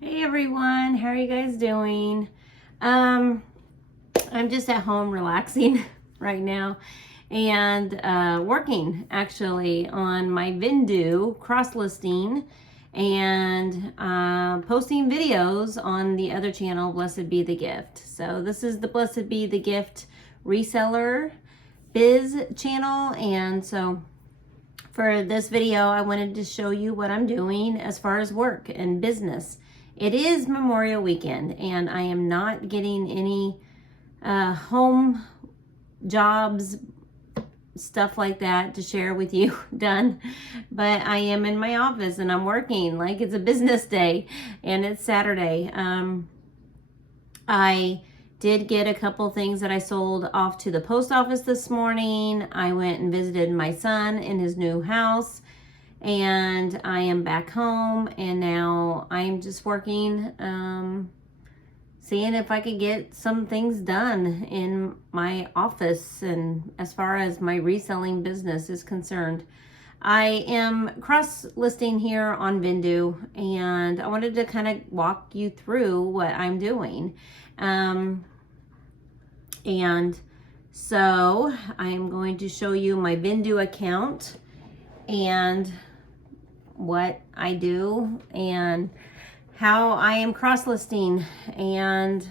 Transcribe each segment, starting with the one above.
Hey everyone, how are you guys doing? I'm just at home relaxing right now and working actually on my Vindu cross-listing and posting videos on the other channel, Blessed Be the Gift. So this is the Blessed Be the Gift reseller biz channel, and so for this video I wanted to show you what I'm doing as far as work and business. It is Memorial Weekend, and I am not getting any home jobs, stuff like that to share with you done, but I am in my office and I'm working like it's a business day, and it's Saturday. I did get a couple things that I sold off to the post office this morning. I went and visited my son in his new house, and I am back home, and now I'm just working, seeing if I could get some things done in my office and as far as my reselling business is concerned. I am cross-listing here on Vindu, and I wanted to kind of walk you through what I'm doing. And so I am going to show you my Vindu account and what I do and how I am cross-listing, and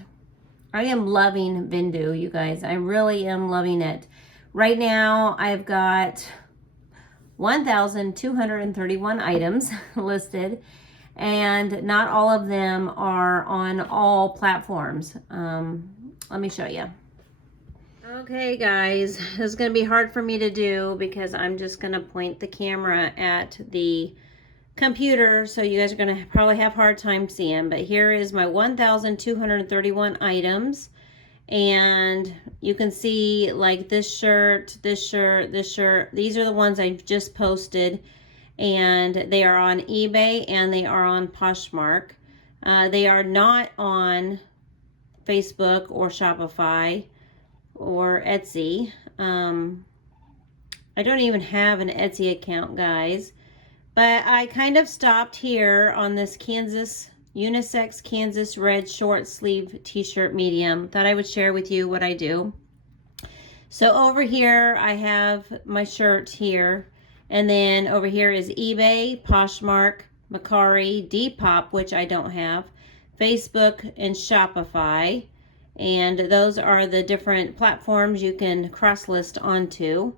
I am loving Vindu, you guys. I really am loving it. Right now I've got 1,231 items listed, and not all of them are on all platforms. Let me show you. Okay guys, this is going to be hard for me to do because I'm just going to point the camera at the computer, so you guys are going to probably have a hard time seeing, but here is my 1,231 items, and you can see like this shirt, this shirt, this shirt. These are the ones I've just posted, and they are on eBay and they are on Poshmark. They are not on Facebook or Shopify or Etsy. I don't even have an Etsy account, guys. But I kind of stopped here on this unisex Kansas red short sleeve t-shirt medium. Thought I would share with you what I do. So over here I have my shirt here, and then over here is eBay, Poshmark, Mercari, Depop, which I don't have, Facebook, and Shopify. And those are the different platforms you can cross-list onto.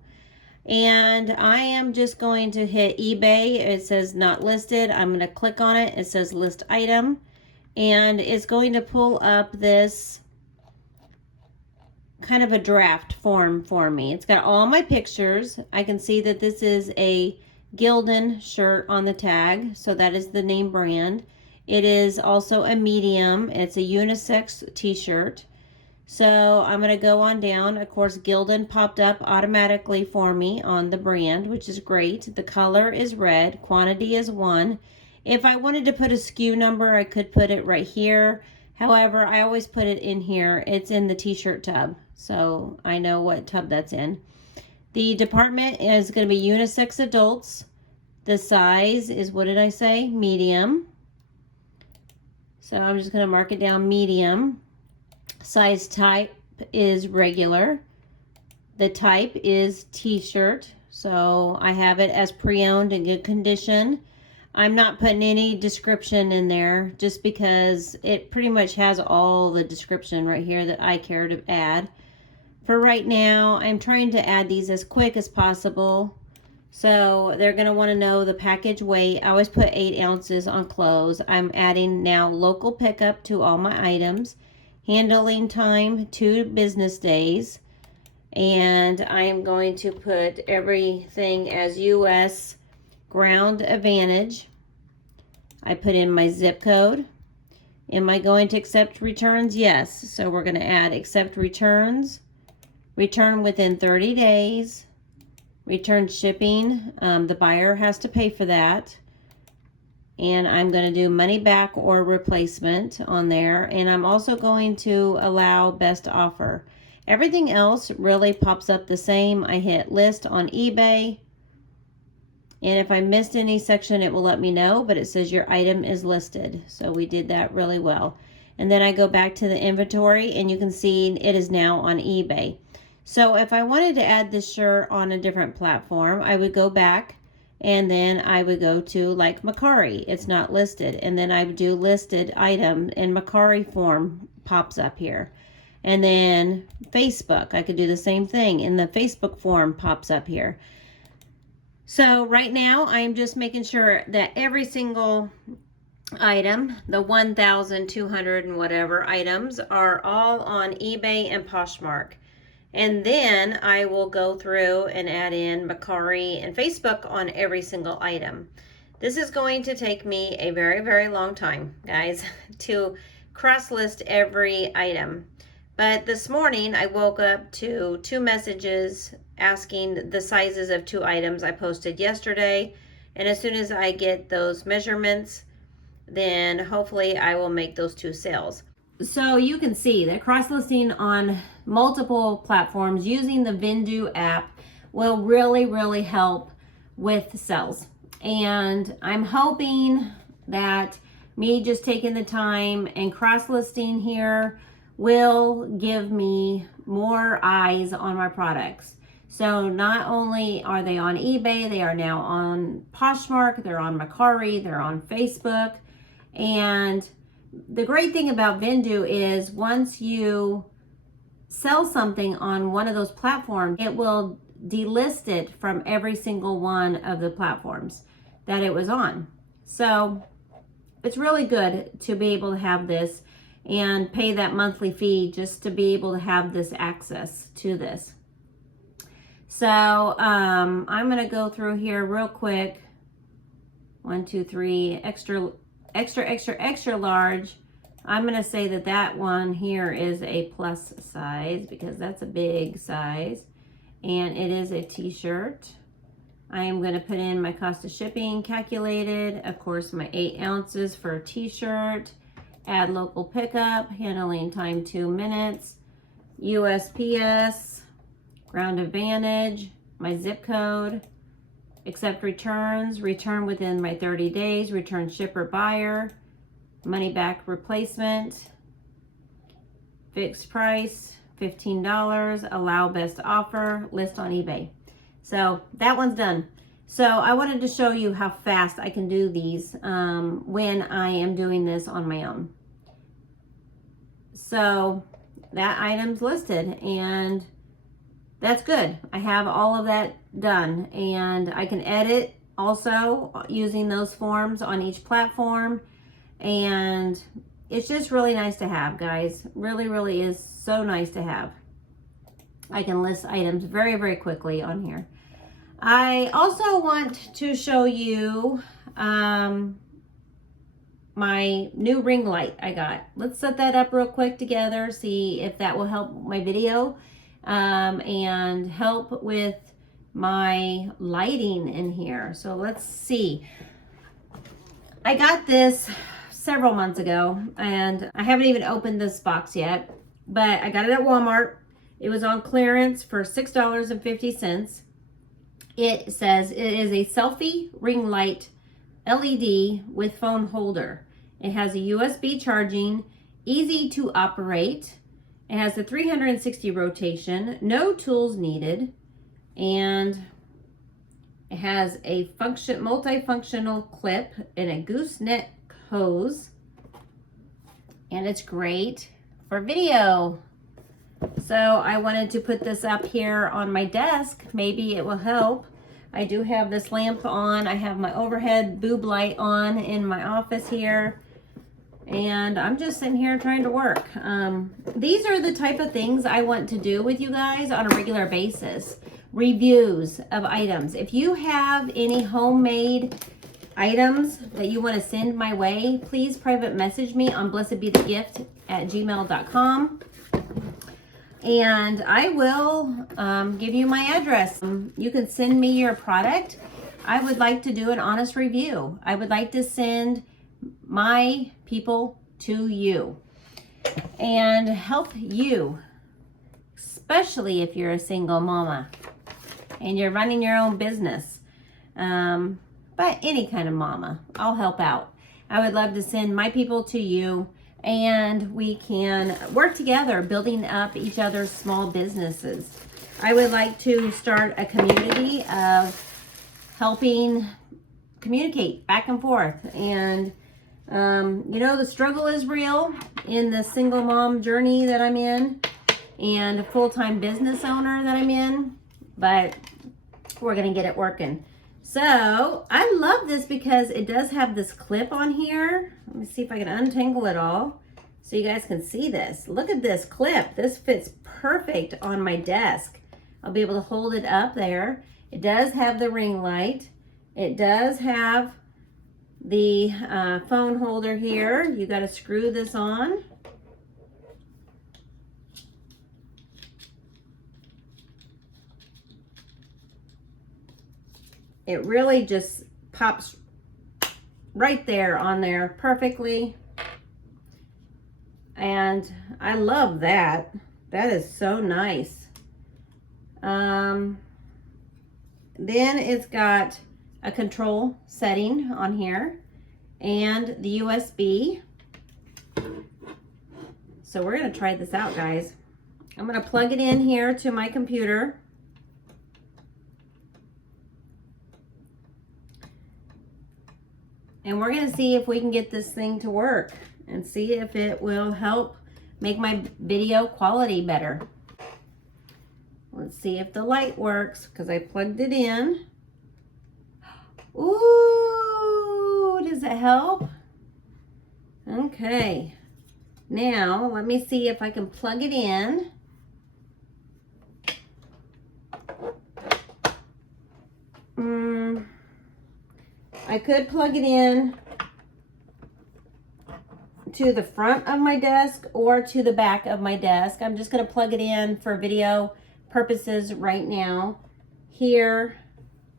And I am just going to hit eBay. It says not listed. I'm going to click on it. It says list item, and it's going to pull up this kind of a draft form for me. It's got all my pictures. I can see that this is a Gildan shirt on the tag, so that is the name brand. It is also a medium. It's a unisex t-shirt. So I'm going to go on down. Of course, Gildan popped up automatically for me on the brand, which is great. The color is red. Quantity is 1. If I wanted to put a SKU number, I could put it right here. However, I always put it in here. It's in the t-shirt tub, so I know what tub that's in. The department is going to be unisex adults. The size is, what did I say? Medium. So I'm just going to mark it down medium. Size type is regular. The type is t-shirt, so I have it as pre-owned in good condition. I'm not putting any description in there just because it pretty much has all the description right here that I care to add. For right now, I'm trying to add these as quick as possible. So they're going to want to know the package weight. I always put 8 ounces on clothes. I'm adding now local pickup to all my items. Handling time 2 business days, and I am going to put everything as US ground advantage. I put in my zip code. Am I going to accept returns? Yes. So we're going to add accept returns, return within 30 days, return shipping. The buyer has to pay for that. And I'm going to do money back or replacement on there. And I'm also going to allow best offer. Everything else really pops up the same. I hit list on eBay. And if I missed any section, it will let me know, but it says your item is listed. So we did that really well. And then I go back to the inventory and you can see it is now on eBay. So if I wanted to add this shirt on a different platform, I would go back and then I would go to like Mercari. It's not listed. And then I would do listed item and Mercari form pops up here. And then Facebook, I could do the same thing and the Facebook form pops up here. So right now I'm just making sure that every single item, the 1,200 and whatever items, are all on eBay and Poshmark. And then I will go through and add in Mercari and Facebook on every single item. This is going to take me a very, very long time, guys, to cross-list every item. But this morning I woke up to 2 messages asking the sizes of 2 items I posted yesterday. And as soon as I get those measurements, then hopefully I will make those 2 sales. So you can see that cross-listing on multiple platforms using the Vendoo app will really, really help with sales. And I'm hoping that me just taking the time and cross-listing here will give me more eyes on my products. So not only are they on eBay, they are now on Poshmark, they're on Mercari, they're on Facebook. And the great thing about Vendoo is once you sell something on one of those platforms, it will delist it from every single one of the platforms that it was on. So it's really good to be able to have this and pay that monthly fee just to be able to have this access to this. So I'm going to go through here real quick. 1, 2, 3, extra large. I'm going to say that that one here is a plus size because that's a big size and it is a t-shirt. I am going to put in my cost of shipping calculated, of course my 8 ounces for a t-shirt, add local pickup, handling time 2 minutes, USPS, ground advantage, my zip code, accept returns, return within my 30 days, return shipper buyer, money back replacement, fixed price, $15, allow best offer, list on eBay. So that one's done. So I wanted to show you how fast I can do these when I am doing this on my own. So that item's listed and that's good. I have all of that done and I can edit also using those forms on each platform. And it's just really nice to have, guys. Really, really is so nice to have. I can list items very, very quickly on here. I also want to show you my new ring light I got. Let's set that up real quick together, see if that will help my video and help with my lighting in here. So let's see. I got this several months ago and I haven't even opened this box yet, but I got it at Walmart. It was on clearance for $6.50. It says it is a selfie ring light LED with phone holder. It has a USB charging, easy to operate. It has a 360 rotation, no tools needed, and it has a multifunctional clip and a gooseneck hose, and it's great for video. So I wanted to put this up here on my desk. Maybe it will help. I do have this lamp on. I have my overhead boob light on in my office here. And I'm just sitting here trying to work. These are the type of things I want to do with you guys on a regular basis. Reviews of items. If you have any homemade items that you want to send my way, please private message me on BlessedBeTheGift@gmail.com. And I will give you my address. You can send me your product. I would like to do an honest review. I would like to send my people to you and help you, especially if you're a single mama and you're running your own business. But any kind of mama, I'll help out. I would love to send my people to you, and we can work together building up each other's small businesses. I would like to start a community of helping communicate back and forth. And you know, the struggle is real in the single mom journey that I'm in and a full-time business owner that I'm in, but we're gonna get it working. So I love this because it does have this clip on here. Let me see if I can untangle it all so you guys can see this. Look at this clip. This fits perfect on my desk. I'll be able to hold it up there. It does have the ring light. It does have the phone holder here. You got to screw this on. It really just pops right there on there perfectly. And I love that. That is so nice. Then it's got a control setting on here and the USB. So we're gonna try this out, guys. I'm gonna plug it in here to my computer. And we're gonna see if we can get this thing to work and see if it will help make my video quality better. Let's see if the light works because I plugged it in. Ooh, does it help? Okay. Now, let me see if I can plug it in. I could plug it in to the front of my desk or to the back of my desk. I'm just going to plug it in for video purposes right now here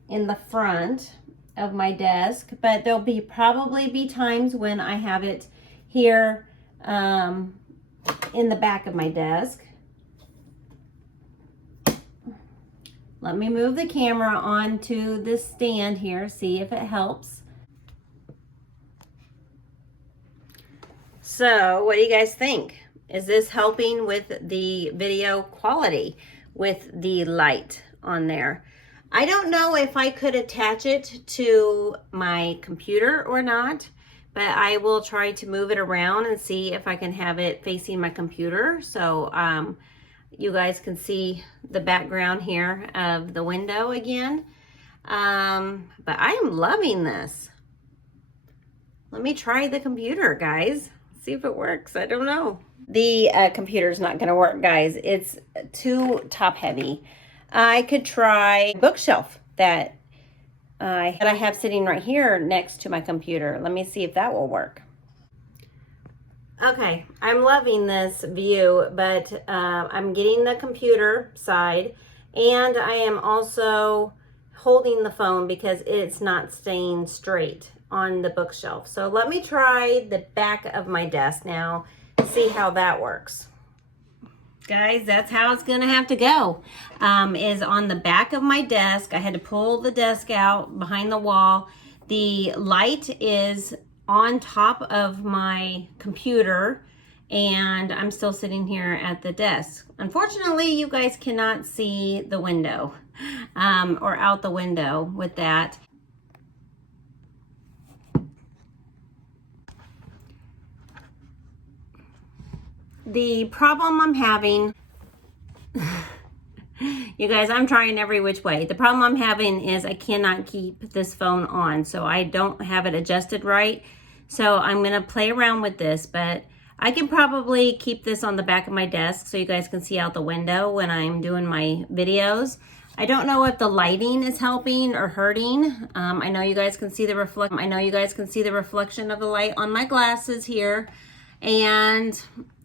in the front of my desk, but there'll probably be times when I have it here in the back of my desk. Let me move the camera onto this stand here, see if it helps. So, what do you guys think? Is this helping with the video quality with the light on there? I don't know if I could attach it to my computer or not, but I will try to move it around and see if I can have it facing my computer. So, you guys can see the background here of the window again. But I am loving this. Let me try the computer, guys. See if it works. I don't know. The computer's not gonna work, guys. It's too top heavy. I could try bookshelf that I have sitting right here next to my computer. Let me see if that will work. Okay, I'm loving this view, but I'm getting the computer side, and I am also holding the phone because it's not staying straight on the bookshelf. So let me try the back of my desk now, see how that works. Guys, that's how it's gonna have to go, is on the back of my desk. I had to pull the desk out behind the wall. The light is on top of my computer, and I'm still sitting here at the desk. Unfortunately, you guys cannot see the window or out the window with that. The problem I'm having, you guys, I'm trying every which way. The problem I'm having is I cannot keep this phone on, so I don't have it adjusted right. So I'm gonna play around with this, but I can probably keep this on the back of my desk so you guys can see out the window when I'm doing my videos. I don't know if the lighting is helping or hurting. I know you guys can see the reflection of the light on my glasses here. And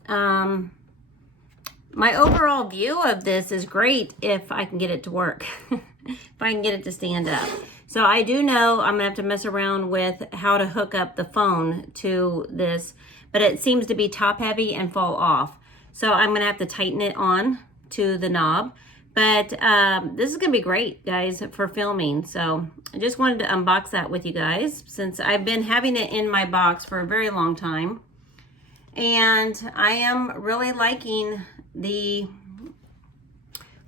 my overall view of this is great if I can get it to work, if I can get it to stand up. So I do know I'm gonna have to mess around with how to hook up the phone to this, but it seems to be top heavy and fall off. So I'm gonna have to tighten it on to the knob. But this is going to be great, guys, for filming. So I just wanted to unbox that with you guys since I've been having it in my box for a very long time. And I am really liking the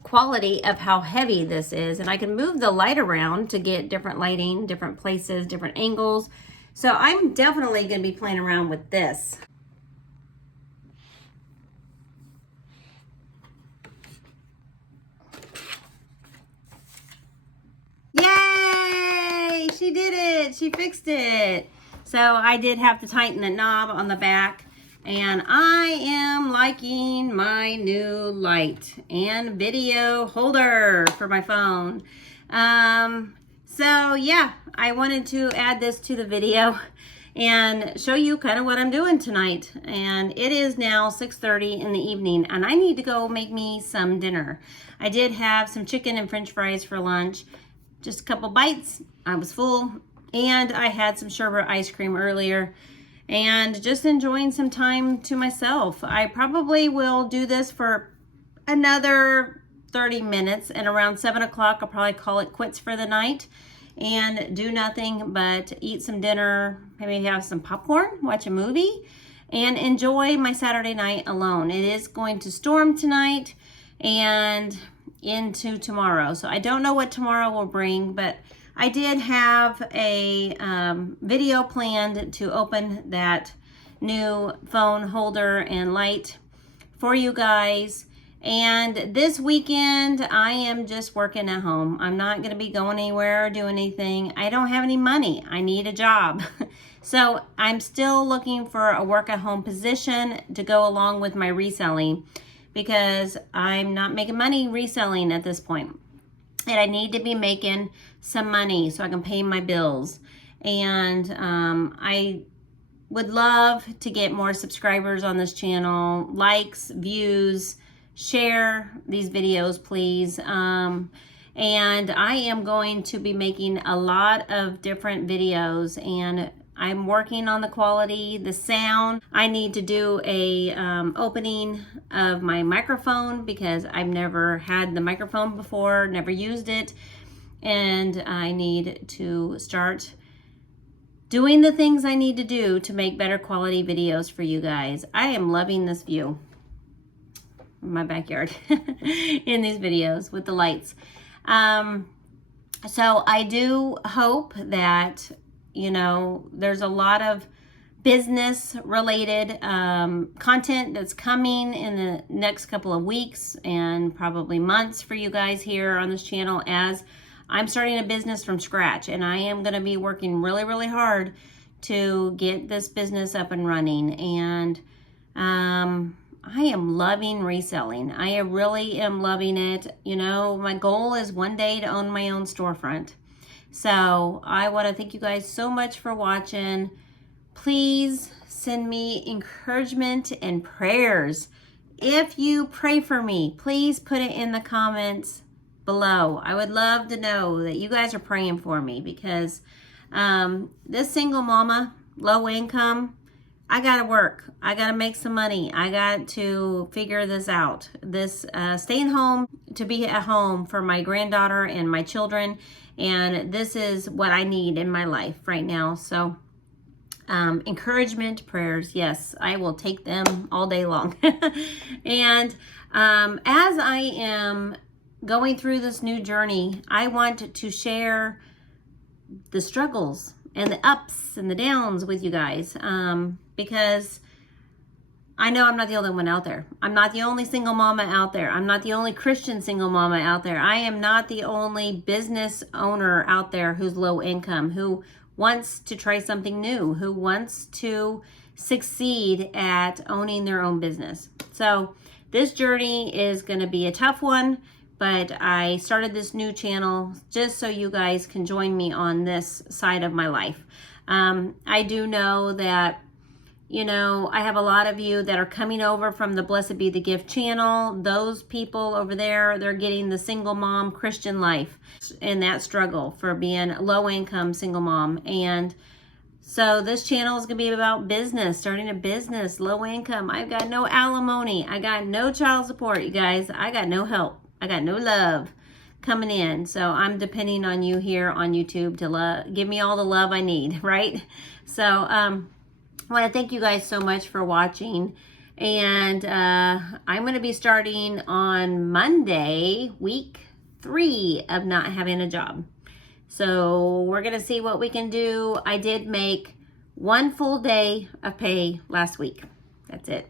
quality of how heavy this is. And I can move the light around to get different lighting, different places, different angles. So I'm definitely going to be playing around with this. Yay! She did it. She fixed it. So I did have to tighten the knob on the back. And I am liking my new light and video holder for my phone. So yeah, I wanted to add this to the video and show you kind of what I'm doing tonight. And it is now 6:30 in the evening and I need to go make me some dinner. I did have some chicken and french fries for lunch. Just a couple bites, I was full, and I had some sherbet ice cream earlier and just enjoying some time to myself. I probably will do this for another 30 minutes and around 7 o'clock I'll probably call it quits for the night and do nothing but eat some dinner, maybe have some popcorn, watch a movie, and enjoy my Saturday night alone. It is going to storm tonight and into tomorrow. So I don't know what tomorrow will bring, but I did have a video planned to open that new phone holder and light for you guys. And this weekend, I am just working at home. I'm not going to be going anywhere or doing anything. I don't have any money. I need a job. So I'm still looking for a work at home position to go along with my reselling, because I'm not making money reselling at this point. And I need to be making some money so I can pay my bills. And I would love to get more subscribers on this channel, likes, views, share these videos, please. And I am going to be making a lot of different videos, and I'm working on the quality, the sound. I need to do a opening of my microphone because I've never had the microphone before, never used it. And I need to start doing the things I need to do to make better quality videos for you guys. I am loving this view in my backyard in these videos with the lights. So I do hope that, you know, there's a lot of business related content that's coming in the next couple of weeks and probably months for you guys here on this channel, as I'm starting a business from scratch, and I am going to be working really, really hard to get this business up and running. And I am loving reselling. I really am loving it. You know, my goal is one day to own my own storefront. So I want to thank you guys so much for watching. Please send me encouragement and prayers. If you pray for me, please put it in the comments below. I would love to know that you guys are praying for me, because this single mama, low income, I gotta work. I gotta make some money. I got to figure this out. This staying home, to be at home for my granddaughter and my children. And this is what I need in my life right now. So encouragement, prayers, yes, I will take them all day long. And as I am going through this new journey, I want to share the struggles and the ups and the downs with you guys, because I know I'm not the only one out there. I'm not the only single mama out there. I'm not the only Christian single mama out there. I am not the only business owner out there who's low income, who wants to try something new, who wants to succeed at owning their own business. So this journey is going to be a tough one, but I started this new channel just so you guys can join me on this side of my life. I do know that, you know, I have a lot of you that are coming over from the Blessed Be the Gift channel. Those people over there, they're getting the single mom Christian life and that struggle for being a low income single mom. And so this channel is going to be about business, starting a business, low income. I've got no alimony. I got no child support, you guys. I got no help. I got no love coming in. So I'm depending on you here on YouTube to give me all the love I need, right? So I want to thank you guys so much for watching. And I'm going to be starting on Monday, week 3 of not having a job. So we're going to see what we can do. I did make 1 full day of pay last week. That's it.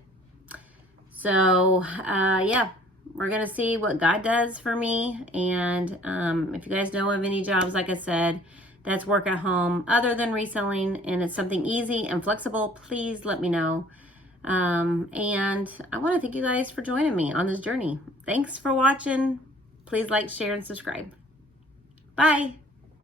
So yeah, we're going to see what God does for me. And if you guys know of any jobs, like I said, that's work at home other than reselling, and it's something easy and flexible, please let me know. And I want to thank you guys for joining me on this journey. Thanks for watching. Please like, share, and subscribe. Bye.